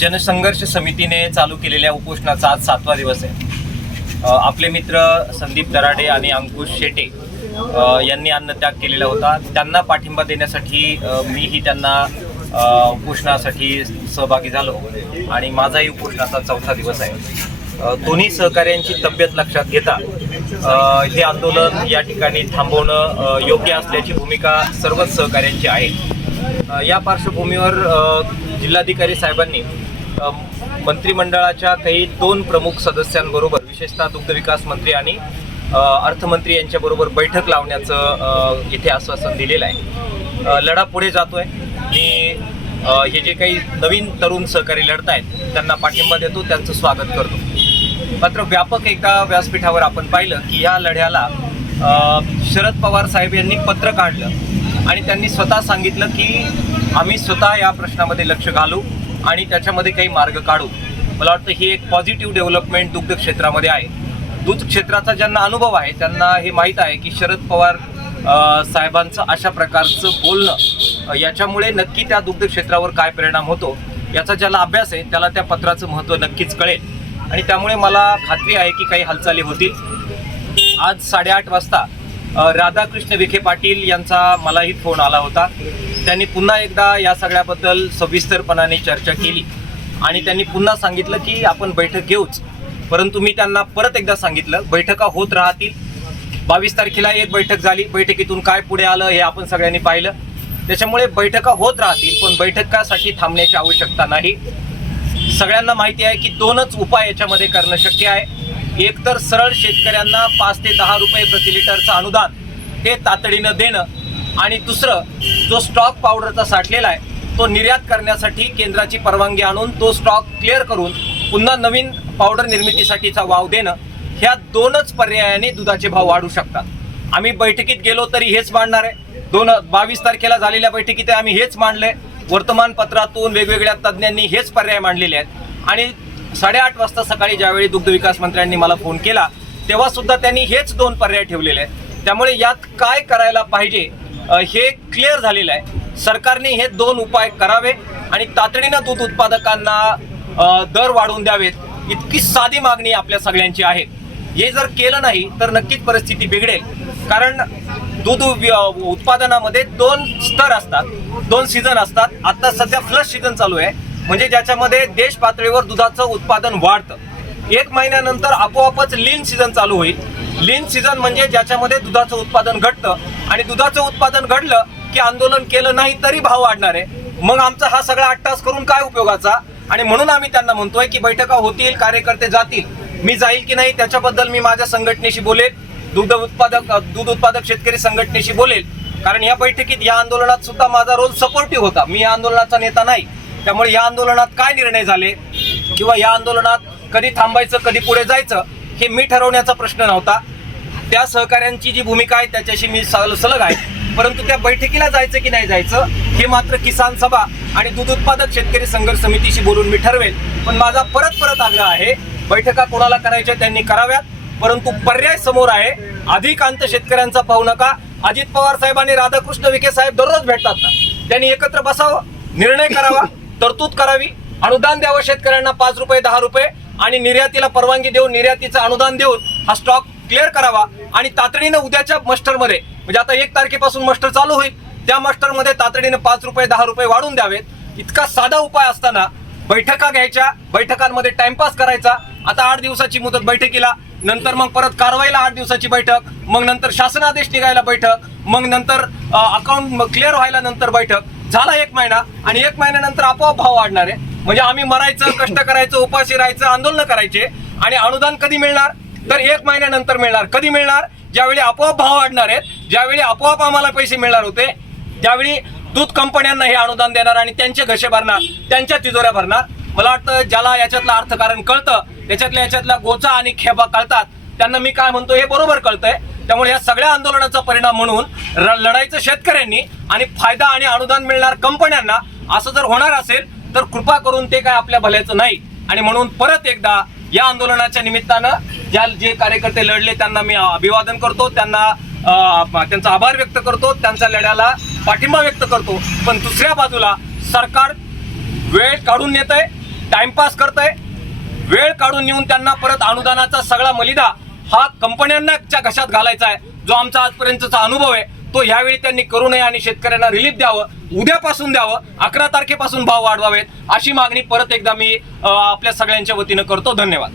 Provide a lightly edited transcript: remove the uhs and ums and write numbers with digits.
जनसंघर्ष समितीने चालू केलेल्या उपोषणाचा आज 7वा दिवस आहे। आपले मित्र संदीप दराडे आणि अंकुश शेटे यांनी अन्नत्याग केलेला होता। त्यांना पाठिंबा देण्यासाठी मीही त्यांना उपोषणासाठी सहभागी झालो आणि माझाही उपोषणाचा 4था दिवस आहे। दोन्ही सहकाऱ्यांची तब्येत लक्षात घेता हे आंदोलन या ठिकाणी थांबवणं योग्य असल्याची भूमिका सर्वच सहकाऱ्यांची आहे। या पार्श्वभूमीवर जिल्हाधिकारी साहेबांनी मंत्रिमंडळाच्या काही 2 प्रमुख सदस्यांबरोबर विशेषतः दुग्धविकास मंत्री आणि अर्थमंत्री यांच्याबरोबर बैठक लावण्याचं इथे आश्वासन दिलेलं आहे। लढा पुढे जातोय। मी हे जे काही नवीन तरुण सहकारी लढत आहेत त्यांना पाठिंबा देतो, त्यांचं स्वागत करतो। मात्र व्यापक एका व्यासपीठावर आपण पाहिलं की या लढ्याला शरद पवार साहेब यांनी पत्र काढलं आणि त्यांनी स्वतः सांगितलं की आम्ही स्वतः या प्रश्नामध्ये लक्ष घालू आणि त्याच्यामध्ये काही मार्ग काढू। मला वाटतं ही एक पॉझिटिव्ह डेव्हलपमेंट दुग्ध क्षेत्रामध्ये आहे। दूध क्षेत्राचा ज्यांना अनुभव आहे त्यांना हे माहीत आहे की शरद पवार साहेबांचं अशा प्रकारचं बोलणं याच्यामुळे नक्की त्या दुग्ध क्षेत्रावर काय परिणाम होतो याचा ज्याला अभ्यास आहे त्याला त्या पत्राचं महत्त्व नक्कीच कळेल आणि त्यामुळे मला खात्री आहे की काही हालचाली होतील। आज 8:30 वाजता राधाकृष्ण विखे पाटील यांचा मलाही फोन आला होता। त्यांनी पुन्हा एकदा या सगळ्याबद्दल सविस्तरपणाने चर्चा केली आणि त्यांनी पुन्हा सांगितलं की आपण बैठक घेऊच, परंतु मी त्यांना परत एकदा सांगितलं बैठका होत राहतील। 22 तारखेला एक बैठक झाली, बैठकीतून काय पुढे आलं हे आपण सगळ्यांनी पाहिलं। त्याच्यामुळे बैठका होत राहतील, पण बैठकासाठी थांबण्याची आवश्यकता नाही। सगळ्यांना माहिती आहे की 2च उपाय याच्यामध्ये करणं शक्य आहे। एक तर सरळ शेतकऱ्यांना 5 ते 10 रुपये प्रति लिटरचं अनुदान हे तातडीनं देणं आणि दुसरं जो स्टॉक पावडरचा साठलेला आहे तो निर्यात करण्यासाठी केंद्राची परवानगी आणून तो स्टॉक क्लिअर करून पुन्हा नवीन पावडर निर्मितीसाठीचा वाव देणं। ह्या 2च पर्यायाने दुधाचे भाव वाढू शकतात। आम्ही बैठकीत गेलो तरी हेच मांडणार आहे। 22 तारखेला झालेल्या बैठकीत आम्ही हेच मांडले। वर्तमानपत्रातून वेगवेगळ्या तज्ज्ञांनी हेच पर्याय मांडलेले आहेत आणि 8:30 वाजता सकाळी ज्यावेळी दुग्ध विकास मंत्र्यांनी मला फोन केला तेव्हा सुद्धा त्यांनी हेच 2 पर्याय ठेवलेले आहेत। त्यामुळे यात काय करायला पाहिजे हे क्लिअर झालेलं आहे। सरकारने हे 2 उपाय करावे आणि तातडीनं दूध उत्पादकांना दर वाढवून द्यावेत, इतकी साधी मागणी आपल्या सगळ्यांची आहे। हे जर केलं नाही तर नक्कीच परिस्थिती बिघडेल, कारण दूध उत्पादनामध्ये 2 स्तर असतात, 2 सीझन असतात। आता सध्या फ्लश सीझन चालू आहे, म्हणजे ज्याच्यामध्ये देश पातळीवर दुधाचं उत्पादन वाढतं। 1 महिन्यानंतर आपोआपच लीन सीझन चालू होईल। लीन सीझन म्हणजे ज्याच्यामध्ये दुधाचं उत्पादन घटतं आणि दुधाचं उत्पादन घडलं की आंदोलन केलं नाही तरी भाव वाढणार आहे। मग आमचा हा सगळा अट्टास करून काय उपयोगाचा? आणि म्हणून आम्ही त्यांना म्हणतोय की बैठका होतील, कार्यकर्ते जातील। मी जाईल की नाही त्याच्याबद्दल मी माझ्या संघटनेशी बोलेल, दूध उत्पादक शेतकरी संघटनेशी बोलेल, कारण या बैठकीत या आंदोलनात सुद्धा माझा रोल सपोर्टिव्ह होता। मी या आंदोलनाचा नेता नाही, त्यामुळे या आंदोलनात काय निर्णय झाले किंवा या आंदोलनात कधी थांबायचं कधी पुढे जायचं हे मी ठरवण्याचा प्रश्न नव्हता। त्या सहकाऱ्यांची जी भूमिका आहे त्याच्याशी मी सलग आहे, परंतु त्या बैठकीला जायचं की नाही जायचं हे मात्र किसान सभा आणि दूध उत्पादक शेतकरी संघर्ष समितीशी बोलून मी ठरवेल। पण माझा परत आग्रह आहे, बैठका कोणाला करायच्या त्यांनी कराव्यात, परंतु पर्याय समोर आहे। अधिकांत शेतकऱ्यांचा पाहू नका। अजित पवार साहेब आणि राधाकृष्ण विखे साहेब दररोज भेटतात ना, त्यांनी एकत्र बसावं, निर्णय करावा, तरतूद करावी, अनुदान द्यावं शेतकऱ्यांना 5 रुपये 10 रुपये आणि निर्यातीला परवानगी देऊन निर्यातीचं अनुदान देऊन हा स्टॉक क्लिअर करावा आणि तातडीनं उद्याच्या मस्टरमध्ये म्हणजे आता 1 तारखेपासून मस्टर चालू होईल त्या मस्टरमध्ये तातडीनं 5 रुपये 10 रुपये वाढून द्यावेत। इतका साधा उपाय असताना बैठका घ्यायच्या, बैठकांमध्ये टाइमपास करायचा। आता 8 दिवसाची मुदत बैठकीला, नंतर मग परत कारवाईला 8 दिवसाची बैठक, मग नंतर शासनादेश निघायला बैठक, मग नंतर अकाउंट क्लिअर व्हायला नंतर बैठक। झाला 1 महिना आणि 1 महिन्यानंतर आपोआप भाव वाढणार आहे। म्हणजे आम्ही मरायचं, कष्ट करायचं, उपाशी राहायचं, आंदोलन करायचे आणि अनुदान कधी मिळणार? तर 1 महिन्यानंतर मिळणार। कधी मिळणार? ज्यावेळी आपोआप भाव वाढणार आहेत, ज्यावेळी आपोआप आम्हाला पैसे मिळणार होते, त्यावेळी दूध कंपन्यांना हे अनुदान देणार आणि त्यांचे घसे भरणार, त्यांच्या तिजोऱ्या भरणार। मला वाटतं ज्याला याच्यातलं अर्थकारण कळतं, याच्यातल्या गोचा आणि खेबा कळतात, त्यांना मी काय म्हणतो हे बरोबर कळतंय। त्यामुळे या सगळ्या आंदोलनाचा परिणाम म्हणून लढायचं शेतकऱ्यांनी आणि फायदा आणि अनुदान मिळणार कंपन्यांना, असं जर होणार असेल तर कृपा करून ते काय आपल्या भल्याचं नाही। आणि म्हणून परत एकदा या आंदोलनाच्या निमित्तानं जे कार्यकर्ते लढले त्यांना मी अभिवादन करतो, त्यांचा आभार व्यक्त करतो, त्यांच्या लढ्याला पाठिंबा व्यक्त करतो। पण दुसऱ्या बाजूला सरकार वेळ काढून नेतंय, टाइमपास करतंय, वेळ काढून येऊन त्यांना परत अनुदानाचा सगळा मलिदा हा कंपन्यांच्या घशात घालायचा आहे, जो आमचा आजपर्यंतचा अनुभव आहे तो ह्यावेळी त्यांनी करू नये आणि शेतकऱ्यांना रिलीफ द्यावं, उद्यापासून द्यावं, 11 तारखेपासून भाव वाढवावेत अशी मागणी परत एकदा मी आपल्या सगळ्यांच्या वतीनं करतो. धन्यवाद.